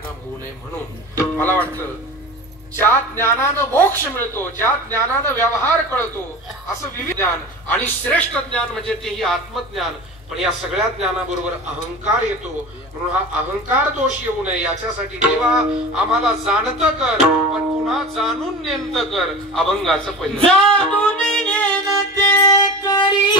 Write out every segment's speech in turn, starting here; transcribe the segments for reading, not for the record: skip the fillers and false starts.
होऊ नये म्हणून मला वाटतं ज्या ज्ञानानं मोक्ष मिळतो, ज्या ज्ञानानं व्यवहार कळतो, असं विविध ज्ञान आणि श्रेष्ठ ज्ञान म्हणजे तेही आत्मज्ञान. पण या सगळ्या ज्ञानाबरोबर अहंकार येतो, म्हणून हा अहंकार दोष येऊ नये याच्यासाठी देवा आम्हाला जाणत कर, पण पुन्हा जाणून नेमत कर. अभंगाचं पहिलं जाणून नेमते करी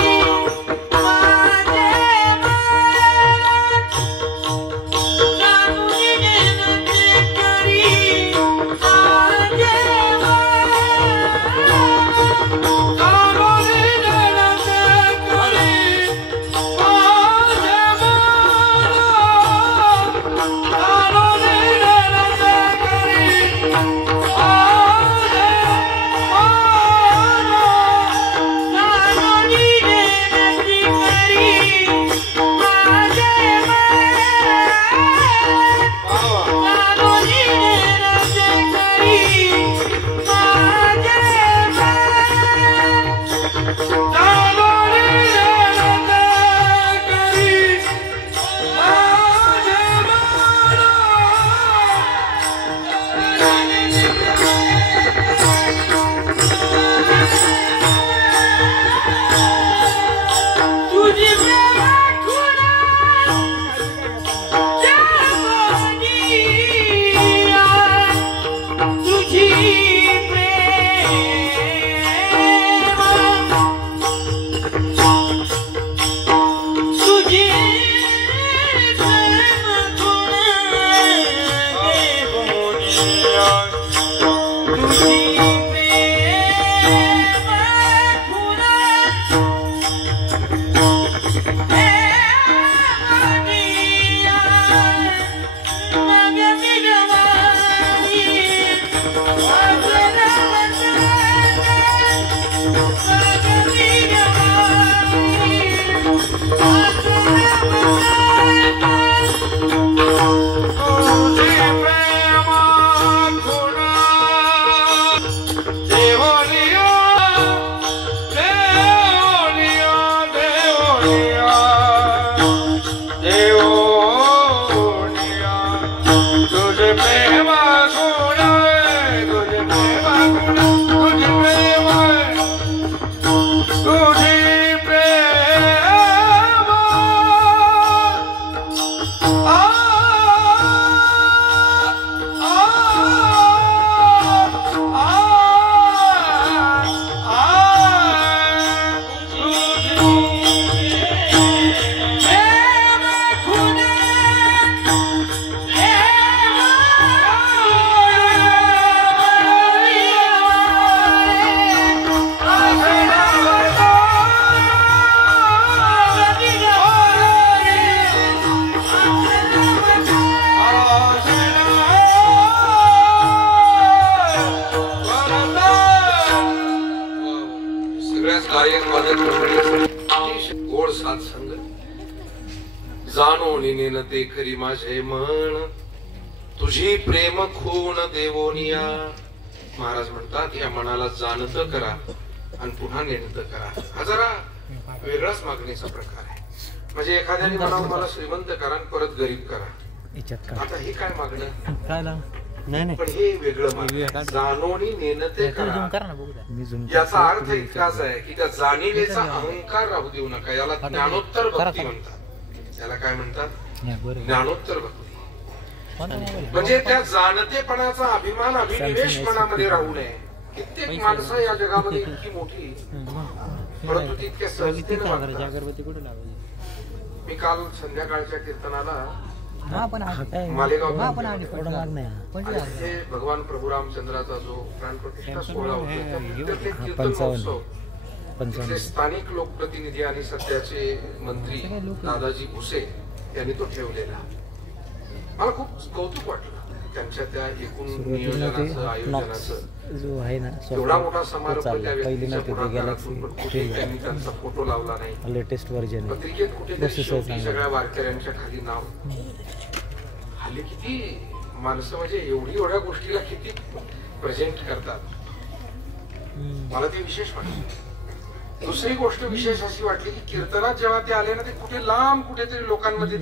गोड साथ संग जाणून नेनते खरी माझे मन, तुझी प्रेम खून देवोनिया. महाराज म्हणतात या मनाला जाणत करा आणि पुन्हा नेणत करा. हा जरा वेगळाच मागणीचा प्रकार आहे. म्हणजे एखाद्याने म्हणावं मला श्रीमंत करा आणि परत गरीब करा. आता हे काय मागणं? पण हे वेगळं जाणोनी नेनते करा. याचा अर्थ इतकाच आहे की त्या जाणीवेचा अहंकार राहू देऊ नका. याला ज्ञानोत्तर भक्ती म्हणतात. त्याला काय म्हणतात? ज्ञानोत्तर भक्ती. म्हणजे त्या जाणतेपणाचा अभिमान अभिनिवेश मनामध्ये राहू नये. कित्येक माणसं या जगामध्ये इतकी मोठी, परंतु तितक्या सहजतेने वागतात. मी काल संध्याकाळच्या कीर्तनाला मालेगाव भगवान प्रभू रामचंद्राचा जो प्राणप्रतिष्ठा सोहळा होता, तिथले स्थानिक लोकप्रतिनिधी आणि सध्याचे मंत्री दादाजी भुसे यांनी तो ठेवलेला. मला खूप कौतुक वाटलं त्यांच्या त्या एकूण नियोजनाचं, आयोजनाचं. जो आहे ना एवढा मोठा समारंभ त्या व्यक्तीच्या पुढाकारातून कुठे त्यांनी त्यांचा फोटो लावला नाही. लेटेस्ट व्हर्जन पत्रिकेत कुठेतरी सगळ्या वारकऱ्यांच्या खाली नाव. हल्ली किती माणसं म्हणजे एवढ्या गोष्टीला किती प्रेझेंट करतात. मला ते विशेष वाटलं. दुसरी गोष्ट विशेष अशी वाटली की कीर्तनात जेव्हा ते आले ना, ते कुठे लांब कुठेतरी लोकांमध्ये